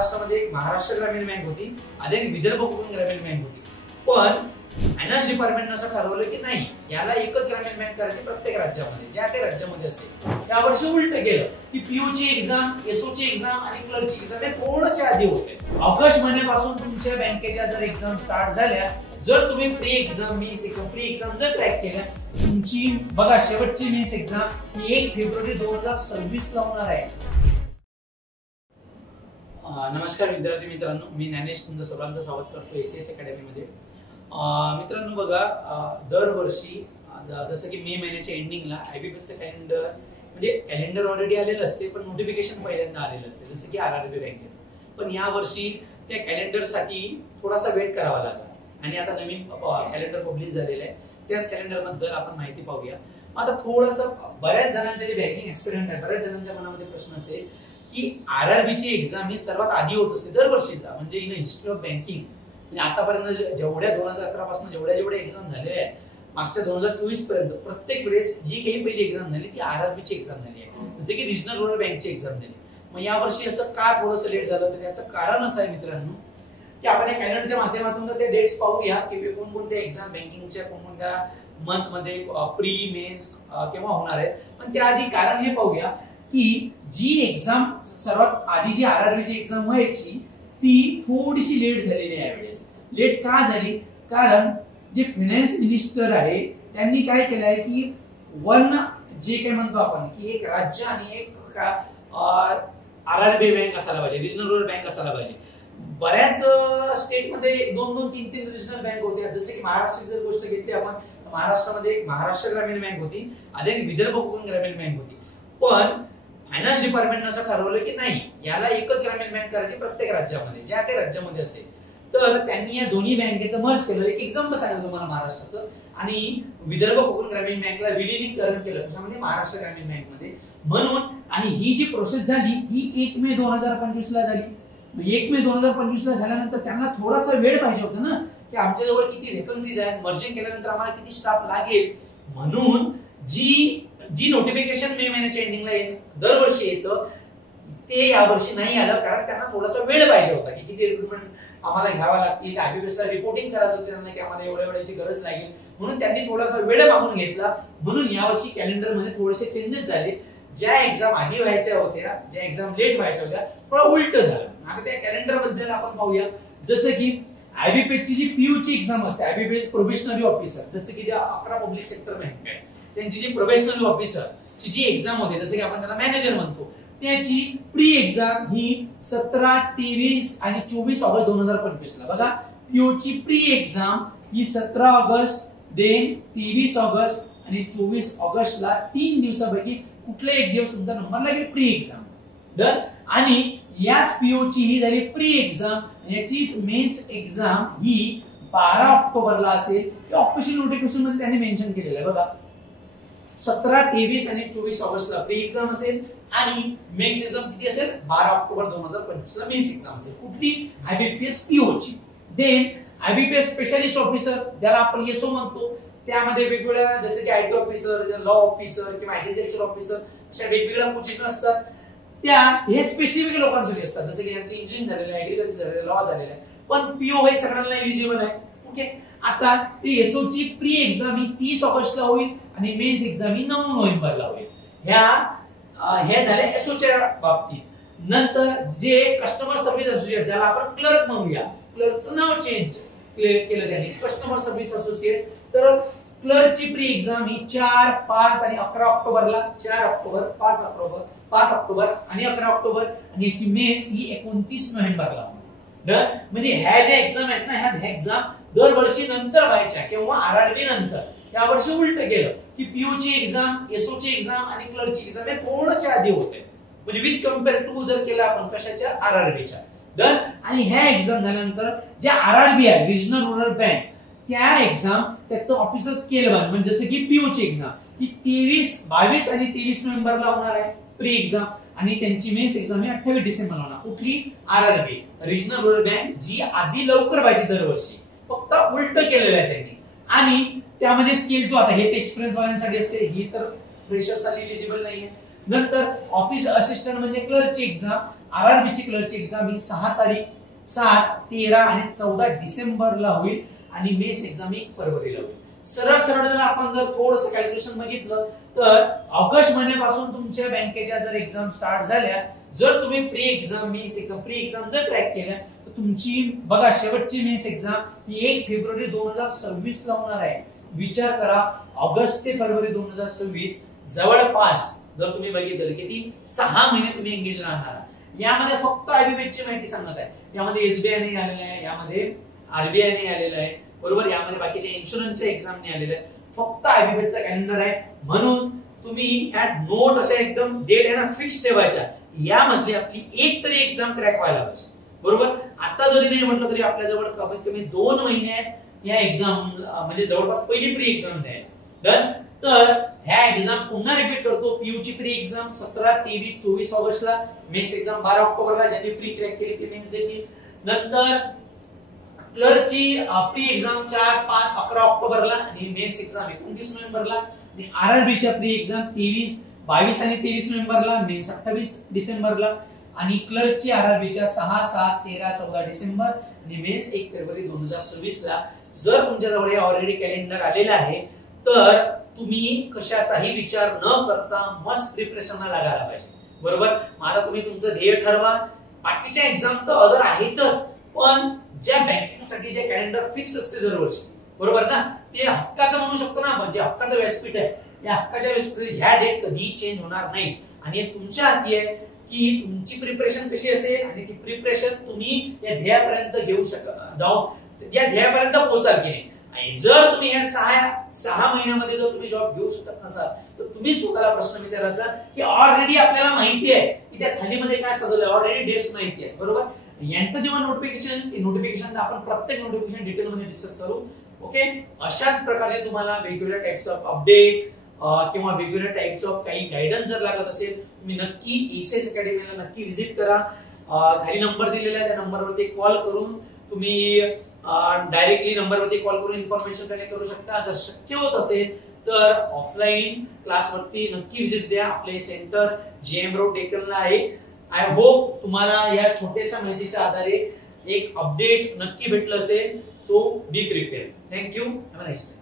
महाराष्ट्रामध्ये एक महाराष्ट्र ग्रामीण बँक होती आणि एक विदर्भ कोकण ग्रामीण बँक होती. पण फायनान्स डिपार्टमेंटने असं ठरवलं की नाही, याला एकच ग्रामीण बँक करायची प्रत्येक राज्यामध्ये, ज्या त्या राज्यामध्ये असेल. त्यावर्षी उलट केलं की पीओ ची एक्झाम, एसओ ची एक्झाम आणि क्लर्कची एक्झाम हे थोडंच्या आधी होते. ऑगस्ट महिन्यापासून तुमच्या बँकेच्या जर एक्झाम स्टार्ट झाल्या, जर तुम्ही pre exam, mains exam, pre exam जर क्रॅक केल्या, तुमची बघा शेवटची मेन्स एक्झाम ही 1 फेब्रुवारी 2026 ला होणार आहे. नमस्कार विद्यार्थी मित्रांनो, मी ज्ञानेश तुमचं सर्वांचं स्वागत करतो एसीएस अकॅडमी मध्ये. मित्रांनो बघा, दरवर्षी जसं की मे महिन्याच्या एंडिंगला आयबीपीचं कॅलेंडर, म्हणजे कॅलेंडर ऑलरेडी आलेलं असते पण नोटिफिकेशन पहिल्यांदा आलेलं असते, जसं की आरआरबी बँकेचं. पण या वर्षी त्या कॅलेंडरसाठी थोडासा वेट करावा लागला आणि आता नवीन कॅलेंडर पब्लिश झालेलं आहे. त्याच कॅलेंडर बद्दल आपण माहिती पाहूया. आता थोडंसं बऱ्याच जणांचे जे बँकिंग एक्सपिरियंट आहे, बऱ्याच जणांच्या मनामध्ये प्रश्न असेल की आरआरबीची एक्झाम ही सर्वात आधी होत असते दरवर्षीचा, म्हणजे इन हिस्ट्री ऑफ बँकिंग. म्हणजे आतापर्यंत जेवढ्या 2011 पासून जेवढ्या एक्झाम झालेल्या आहेत, मागच्या 2024 पर्यंत प्रत्येक वेळेस जी काही पहिली एक्झाम झाली ती आरआरबीची एक्झाम झाली आहे, जसे की रिजनल रुरल बँकची एक्झाम झाली. मग या वर्षी असं का थोडंसं लेट झालं, तर त्याचं कारण असं आहे मित्रांनो की आपण या कॅलेंडरच्या माध्यमातून ते डेट्स पाहूया की कोणकोणत्या एक्झाम बँकिंगच्या कोणकोणत्या मंथ मध्ये प्री मेन्स केव्हा होणार आहे. पण त्याआधी कारण हे पाहूया की जी एक्झाम सर्वात आधी जी आरआरबीची एक्झाम व्हायची ती थोडीशी लेट झालेली आहे यावेळेस. लेट का झाली? कारण जे फायनान्स मिनिस्टर आहे त्यांनी काय केलंय की जे काय म्हणतो आपण की एक राज्य आणि एक आरआरबी बँक असायला पाहिजे, रिजनल रुरल बँक असायला पाहिजे. बऱ्याच स्टेटमध्ये 2-2, 3-3 रिजनल बँक होत्या. जसे की महाराष्ट्राची जर गोष्ट घेतली आपण, महाराष्ट्रामध्ये एक महाराष्ट्र ग्रामीण बँक होती आणि एक विदर्भ कोकण ग्रामीण बँक होती. पण फायनान्स डिपार्टमेंटने असं ठरवलं की नाही, याला एकच ग्रामीण बँक करायची प्रत्येक राज्यामध्ये, ज्या त्या राज्यामध्ये असेल. तर त्यांनी या दोन्ही बँकेचं मर्ज केलं. एक एक्झाम्पल सांगितलं तुम्हाला महाराष्ट्राचं, आणि विदर्भ कोकण ग्रामीण बँकला विलीनीकरण केलं त्याच्यामध्ये महाराष्ट्र ग्रामीण बँकमध्ये. म्हणून आणि ही जी प्रोसेस झाली ही 1 मे 2025 ला झाली. 1 मे 2025 ला झाल्यानंतर त्यांना थोडासा वेळ पाहिजे होता ना, की आमच्याजवळ किती व्हेकन्सीज आहेत, मर्जिंग केल्यानंतर आम्हाला किती स्टाफ लागेल. म्हणून जी नोटिफिकेशन मे महिन्याच्या एंडिंगला दरवर्षी येतं ते यावर्षी नाही आलं, कारण त्यांना थोडासा वेळ पाहिजे होता की किती रिक्रुटमेंट आम्हाला घ्यावा लागतील, आयबीपीएसला रिपोर्टिंग करायचं होतं त्यांना की आम्हाला एवढ्या वेळेची गरज लागेल. म्हणून त्यांनी थोडासा वेळ मागून घेतला. म्हणून यावर्षी कॅलेंडर मध्ये थोडेसे चेंजेस झाले. ज्या एक्झाम आधी व्हायच्या होत्या, ज्या एक्झाम लेट व्हायच्या होत्या, थोडं उलट झालं. आता त्या कॅलेंडर बद्दल आपण पाहूया. जसं की आयबीपीएसची जी पीयू ची एक्झाम असते, आयबीपीएस प्रोबेशनरी ऑफिसर, जसं की ज्या 11 पब्लिक सेक्टर बँक आहे त्यांची जी प्रोबेशनरी ऑफिसर ची जी एक्झाम होते, जसं की आपण त्याला मॅनेजर म्हणतो, त्याची प्री एक्झाम ही 17, 23 आणि 24 ऑगस्ट 2025 ला. बघा, पीओ ची प्री एक्झाम ही 17 ऑगस्ट, देन 23 ऑगस्ट आणि 24 ऑगस्ट ला 3 दिवसापैकी कुठले एक दिवस तुमचा नंबर लागेल प्री एक्झाम. आणि याच पीओ ची ही झाली प्री एक्झाम. याचीच मेन्स एक्झाम ही 12 ऑक्टोबरला असेल. ऑफिशियल नोटिफिकेशन मध्ये त्यांनी मेन्शन केलेलं आहे. बघा, 17, 23 आणि 24 ऑगस्टला प्री एक्झाम असेल आणि मेन्स एक्झाम किती असेल? 12 ऑक्टोबर 2025 ला मेन्स एक्झाम असेल. कुठली? आयबीपीएस पीओ ची. देन आयबीपीएस स्पेशलिस्ट ऑफिसर, ज्याला आपण एसओ म्हणतो, त्यामध्ये वेगवेगळ्या जसे की आयटी ऑफिसर, लॉ ऑफिसर किंवा ऍग्रीकल्चर ऑफिसर अशा वेगवेगळ्या पोझिशन असतात. त्या हे स्पेसिफिक लोकांसाठी असतात, जसे की ज्यांचे इंजिनिअरिंग झालेलं आहे, ऍग्रीकल्चर झालेलं, लॉ झालेलं आहे. पण पीओ हे सगळ्यांना एलिजिबल आहे. ओके, आता ती एसओ ची प्री एक्झाम ही 30 ऑगस्टला होईल आणि मेन्स एक्झाम ही 9 नोव्हेंबरला होईल. हे झाले एसओ च्या बाबतीत. नंतर जे कस्टमर सर्व्हिस असोसिएट, ज्याला आपण क्लर्क म्हणूया, क्लर्कचं नाव चेंज केलं त्यांनी, कस्टमर सर्व्हिस असोसिएट. तर क्लर्कची प्री एक्झाम ही 4, 5 आणि 11 ऑक्टोबरला, 4 ऑक्टोबर, 5 ऑक्टोबर आणि 11 ऑक्टोबर, आणि याची मेन्स ही 29 नोव्हेंबरला होणार. म्हणजे ह्या ज्या एक्झाम आहेत ना, ह्या एक्झाम दरवर्षी नंतर व्हायच्या किंवा आरआरबी नंतर. यावर्षी उलट केलं की पीओ ची एक्झाम, एसओ ची एक्झाम आणि क्लर्कची एक्झाम हे थोडच्या आधी होते, म्हणजे विथ कम्पेअर टू जर केलं आपण कशाच्या, आरआरबीच्या. आणि ह्या एक्झाम झाल्यानंतर ज्या आरआरबी आहे, रिजनल रुरल बँक, त्या एक्झाम त्याचं ऑफिसर स्केल 1 म्हणजे जसं की पीओ ची एक्झाम ही 22 आणि 23 नोव्हेंबरला होणार आहे प्री एक्झाम, आणि त्यांची मेन्स एक्झाम ही 28 डिसेंबरला होणार. कुठली? आरआरबी, रिजनल रुरल बँक, जी आधी लवकर व्हायची दरवर्षी, फक्त उलट केलेलं आहे त्यांनी. आणि त्यामध्ये स्किल 2, आता हे एक्सपिरियन्स वाल्यांसाठी असते, ही तर फ्रेशर्ससाठी एलिजिबल नाहीये. नंतर ऑफिस असिस्टंट म्हणजे क्लर्कची एक्झाम, RRB ची क्लर्कची एक्झाम ही 6 तारीख 7, 13 आणि 14 डिसेंबरला होईल आणि मेन्स एक्झाम ही फरवरीला होईल. सरळ सरळ जर आपण जर थोडंसं कॅल्क्युलेशन बघितलं तर ऑगस्ट महिन्यापासून तुमच्या बँकेच्या जर एक्झाम स्टार्ट झाल्या, जर तुम्ही pre exam mains exam pre exam जर क्रॅक केल्या तर तुमची बघा शेवटची मेन्स एक्झाम ही 1 फेब्रुवारी 2026 ला होणार आहे. विचार करा, ऑगस्ट ते फरवरी 2026 जवळपास जर तुम्ही बघितलं किती 6 महिने तुम्ही एंगेज राहणार. यामध्ये फक्त IBPAT ची माहिती सांगत आहे. यामध्ये SBI ने आलेलं आहे, यामध्ये RBI ने आलेलं आहे, बरोबर. यामध्ये बाकीच्या इन्शुरन्सच्या एक्झाम ने आलेलं आहे. फक्त IBPAT चा कॅलेंडर आहे. म्हणून तुम्ही या नोट अशा एकदम डेट आहे ना फिक्स ठेवायच्या. यामधली आपली एक तरी एक्झाम क्रॅक व्हायला पाहिजे, बरोबर. आता जरी नाही म्हटलं तरी आपल्या जवळ कमीत कमी 2 महिने आहेत या एक्झाम म्हणजे जवळपास पहिली प्री एक्झाम द्यायला. डन. तर ह्या एक्झाम पुन्हा रिपीट करतो. PU ची प्री एक्झाम 17, 23, 24 ऑगस्टला, मेन्स एक्झाम 12 ऑक्टोबरला. ज्यांनी प्री क्रॅक केली ते मेन्स देतील. नंतर क्लर्कची प्री एक्झाम 4, 5, 11 ऑक्टोबरला आणि मेन्स एक्झाम 29 नोव्हेंबरला. आणि RRB च्या प्री एक्झाम 22 आणि 23 नोव्हेंबरला, मेन्स 28 डिसेंबरला. आणि क्लर्कची RRB च्या 6, 7, 13, 14 डिसेंबर आणि मेन्स 1 फेब्रुवारी 2026 ला. जर तुमच्याजवळ ऑलरेडी कॅलेंडर आलेलं आहे तर तुम्ही कशाचाही विचार न करता मस्त प्रिपरेशनला लागायला पाहिजे, बरोबर. आता तुम्ही तुमचं ध्येय ठरवा. बाकीच्या एक्झाम तर अदर आहेतच, पण ज्या बँकिंगसाठी जे कॅलेंडर फिक्स असते दरवर्षी, बरोबर ना, ते हक्काचं म्हणू शकतो ना आपण, जे हक्काचं व्यासपीठ आहे, या हक्काच्या व्यासपीठ ह्या डेट कधीही चेंज होणार नाही. आणि तुमच्या हाती आहे की तुमची प्रिपरेशन कशी असेल आणि ती प्रिपरेशन तुम्ही या ध्येयापर्यंत घेऊ या ध्येयापर्यंत पोहोचाल की नाही. आणि जर तुम्ही या 6 महिन्यामध्ये जर तुम्ही जॉब घेऊ शकत नसाल तर तुम्ही स्वतःला प्रश्न विचारायचा की ऑलरेडी आपल्याला माहिती आहे की त्या खालीमध्ये काय सजवलंय, ऑलरेडी डेट्स माहिती आहे, बरोबर. यांचं जेव्हा नोटिफिकेशन आपण प्रत्येक नोटिफिकेशन डिटेल मध्ये डिस्कस करू. ओके. अशाच प्रकारचे तुम्हाला वेगवेगळ्या टाइप्स ऑफ अपडेट किंवा वेगवेगळ्या टाइप्स ऑफ काही गायडन्स जर लागत असेल तुम्ही नक्की ACS अकॅडमीला नक्की व्हिजिट करा. खाली नंबर दिलेला आहे, त्या नंबरवरती कॉल करून तुम्ही डायरेक्टली नंबरवरती कॉल करून इन्फॉर्मेशन कलेक्ट करू शकता. जर शक्य होत असेल तर ऑफलाईन क्लासवरती नक्की व्हिजिट द्या. आपले सेंटर GM रोड डेक्कनला आहे. आय होप तुम्हाला या छोट्याशा माहितीच्या आधारे एक अपडेट नक्की भेटलं असेल. So be prepare. Thank you. Have a nice day.